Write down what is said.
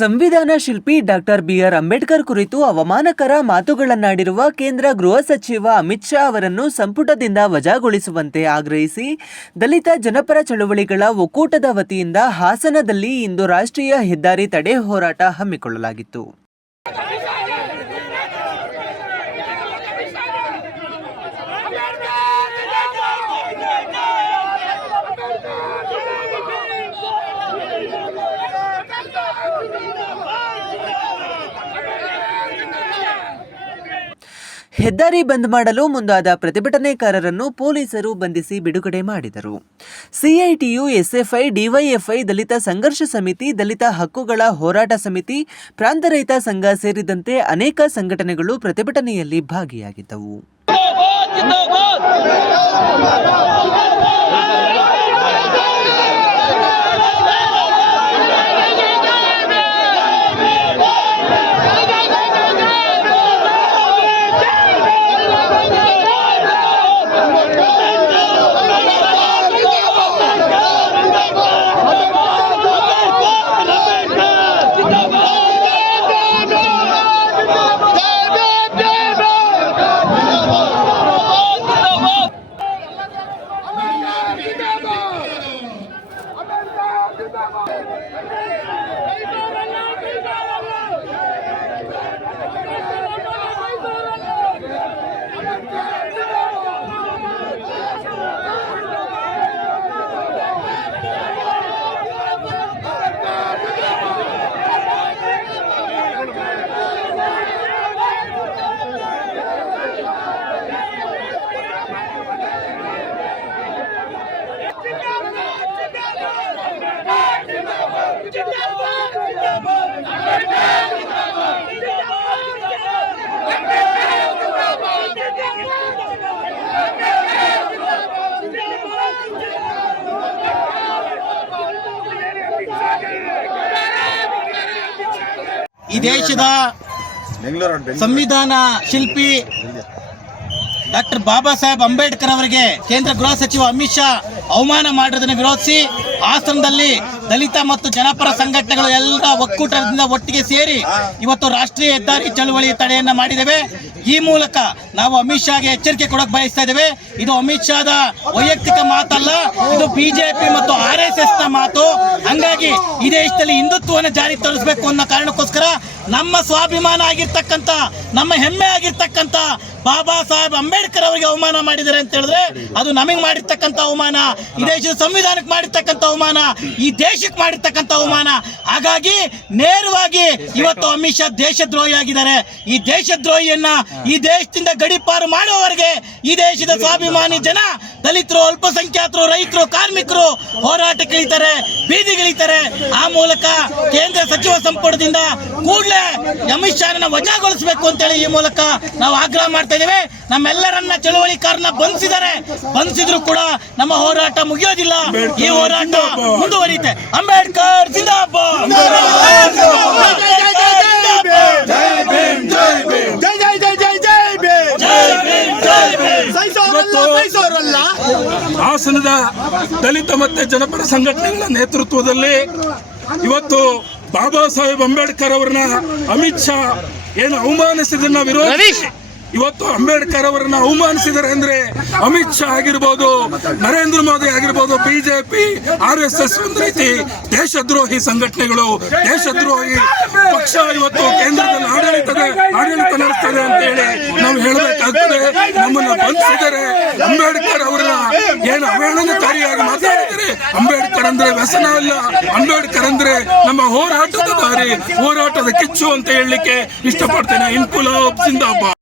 ಸಂವಿಧಾನ ಶಿಲ್ಪಿ doctor B R. Ambedkar ಕುರಿತು ಅವಮಾನಕರ ಮಾತುಗಳನ್ನಾಡಿರುವ ಕೇಂದ್ರ ಗೃಹ ಸಚಿವ ಅಮಿತ್ ಶಾ ಅವರನ್ನು ಸಂಪುಟದಿಂದ ವಜಾಗೊಳಿಸುವಂತೆ ಆಗ್ರಹಿಸಿ ದಲಿತ ಜನಪರ ಚಳವಳಿಗಳ ಒಕ್ಕೂಟದ ವತಿಯಿಂದ ಹಾಸನದಲ್ಲಿ ಇಂದು ರಾಷ್ಟ್ರೀಯ ಹೆದ್ದಾರಿ ತಡೆ ಹೋರಾಟ ಹಮ್ಮಿಕೊಳ್ಳಲಾಗಿತ್ತು. ಹೆದ್ದಾರಿ ಬಂದ್ ಮಾಡಲು ಮುಂದಾದ ಪ್ರತಿಭಟನೆಕಾರರನ್ನು ಪೊಲೀಸರು ಬಂಧಿಸಿ ಬಿಡುಗಡೆ ಮಾಡಿದರು. ಸಿಐಟಿಯು, ಎಸ್ಎಫ್ಐ, ಡಿವೈಎಫ್ಐ, ದಲಿತ ಸಂಘರ್ಷ ಸಮಿತಿ, ದಲಿತ ಹಕ್ಕುಗಳ ಹೋರಾಟ ಸಮಿತಿ, ಪ್ರಾಂತ ರೈತ ಸಂಘ ಸೇರಿದಂತೆ ಅನೇಕ ಸಂಘಟನೆಗಳು ಪ್ರತಿಭಟನೆಯಲ್ಲಿ ಭಾಗಿಯಾಗಿದ್ದವು. ಈ ದೇಶದ ಸಂವಿಧಾನ ಶಿಲ್ಪಿ ಡಾಕ್ಟರ್ ಬಾಬಾ ಸಾಹೇಬ್ ಅಂಬೇಡ್ಕರ್ ಅವರಿಗೆ ಕೇಂದ್ರ ಗೃಹ ಸಚಿವ ಅಮಿತ್ ಶಾ ಅವಮಾನ ಮಾಡಿರೋದನ್ನು ವಿರೋಧಿಸಿ ಹಾಸನದಲ್ಲಿ ದಲಿತ ಮತ್ತು ಜನಪರ ಸಂಘಟನೆಗಳು ಎಲ್ಲ ಒಕ್ಕೂಟದಿಂದ ಒಟ್ಟಿಗೆ ಸೇರಿ ಇವತ್ತು ರಾಷ್ಟ್ರೀಯ ಹೆದ್ದಾರಿ ಚಳುವಳಿ ತಡೆಯನ್ನ ಮಾಡಿದ್ದೇವೆ. ಈ ಮೂಲಕ ನಾವು ಅಮಿತ್ ಶಾಗೆ ಎಚ್ಚರಿಕೆ ಕೊಡಕ್ಕೆ ಬಯಸ್ತಾ ಇದ್ದೇವೆ. ಇದು ಅಮಿತ್ ಶಾದ ವೈಯಕ್ತಿಕ ಮಾತಲ್ಲ, ಇದು ಬಿಜೆಪಿ ಮತ್ತು RSS ನ ಮಾತು. ಹಂಗಾಗಿ ಈ ದೇಶದಲ್ಲಿ ಹಿಂದುತ್ವವನ್ನು ಜಾರಿ ತರಿಸಬೇಕು ಅನ್ನೋ ಕಾರಣಕ್ಕೋಸ್ಕರ ನಮ್ಮ ಸ್ವಾಭಿಮಾನ ಆಗಿರ್ತಕ್ಕಂಥ, ನಮ್ಮ ಹೆಮ್ಮೆ ಆಗಿರ್ತಕ್ಕಂಥ ಬಾಬಾ ಸಾಹೇಬ್ ಅಂಬೇಡ್ಕರ್ ಅವರಿಗೆ ಅವಮಾನ ಮಾಡಿದ್ದಾರೆ ಅಂತ ಹೇಳಿದ್ರೆ ಅದು ನಮಗೆ ಮಾಡಿರ್ತಕ್ಕಂಥ ಅವಮಾನ, ಈ ದೇಶದ ಸಂವಿಧಾನಕ್ಕೆ ಮಾಡಿರ್ತಕ್ಕಂಥ ಅವಮಾನ, ಈ ದೇಶಕ್ಕೆ ಮಾಡಿರ್ತಕ್ಕಂಥ ಅವಮಾನ. ಹಾಗಾಗಿ ನೇರವಾಗಿ ಇವತ್ತು ಅಮಿತ್ ಶಾ ದೇಶದ್ರೋಹಿ ಆಗಿದ್ದಾರೆ. ಈ ದೇಶದ್ರೋಹಿಯನ್ನ ಈ ದೇಶದಿಂದ ಗಡಿಪಾರು ಮಾಡುವವರೆಗೆ ಈ ದೇಶದ ಸ್ವಾಭಿಮಾನಿ ಜನ, ದಲಿತರು, ಅಲ್ಪಸಂಖ್ಯಾತರು, ರೈತರು, ಕಾರ್ಮಿಕರು ಹೋರಾಟಕ್ಕೆ ಇಳಿತಾರೆ, ಬೀದಿಗಿಳಿತಾರೆ. ಆ ಮೂಲಕ ಕೇಂದ್ರ ಸಚಿವ ಸಂಪುಟದಿಂದ ಕೂಡಲೇ ಅಮಿತ್ ಶಾರನ್ನ ವಜಾಗೊಳಿಸಬೇಕು ಅಂತೇಳಿ ಈ ಮೂಲಕ ನಾವು ಆಗ್ರಹ ಮಾಡ್ತಾ ಇದ್ದೇವೆ. ನಮ್ಮೆಲ್ಲರನ್ನ ಚಳವಳಿಕಾರನ ಬಂಧಿಸಿದ್ರು ಕೂಡ ನಮ್ಮ ಹೋರಾಟ ಮುಗಿಯೋದಿಲ್ಲ. ಈ ಹೋರಾಟ ಮುಂದುವರಿಯುತ್ತೆ. ಅಂಬೇಡ್ಕರ್ ಜಿಂದಾಬಾದ್. ಹಾಸನದ ದಲಿತ ಮತ್ತು ಜನಪರ ಸಂಘಟನೆಗಳ ನೇತೃತ್ವದಲ್ಲಿ ಇವತ್ತು ಬಾಬಾ ಸಾಹೇಬ್ ಅಂಬೇಡ್ಕರ್ ಅವರನ್ನ ಅಮಿತ್ ಶಾ ಏನು ಅವಮಾನಿಸಿದನ್ನ ವಿರೋಧಿಸಿ ಇವತ್ತು ಅಂಬೇಡ್ಕರ್ ಅವರನ್ನ ಅವಮಾನಿಸಿದರೆ ಅಂದ್ರೆ ಅಮಿತ್ ಶಾ ಆಗಿರ್ಬೋದು, ನರೇಂದ್ರ ಮೋದಿ ಆಗಿರ್ಬೋದು, ಬಿಜೆಪಿ, RSS ಒಂದು ರೀತಿ ದೇಶದ್ರೋಹಿ ಸಂಘಟನೆಗಳು, ದೇಶದ್ರೋಹಿ ಪಕ್ಷ ಇವತ್ತು ಕೇಂದ್ರದಲ್ಲಿ ಆಡಳಿತ ನಡೆಸ್ತದೆ ಅಂತ ಹೇಳಿ ನಾವು ಹೇಳಬೇಕಾಗ್ತದೆ. ನಮ್ಮನ್ನ ಬಂಧಿಸಿದರೆ ಅಂಬೇಡ್ಕರ್ ಅವರನ್ನ ಏನು ಅವಹೇಳನಕಾರಿಯಾಗಿ ಮಾತಾಡಿದರೆ, ಅಂಬೇಡ್ಕರ್ ಅಂದ್ರೆ ವ್ಯಸನ ಅಲ್ಲ, ಅಂಬೇಡ್ಕರ್ ಅಂದ್ರೆ ನಮ್ಮ ಹೋರಾಟದ ದಾರಿ, ಹೋರಾಟದ ಕಿಚ್ಚು ಅಂತ ಹೇಳಲಿಕ್ಕೆ ಇಷ್ಟಪಡ್ತೇನೆ. ಇನ್ಕುಲಾಬ್ ಜಿಂದಾಬಾದ್.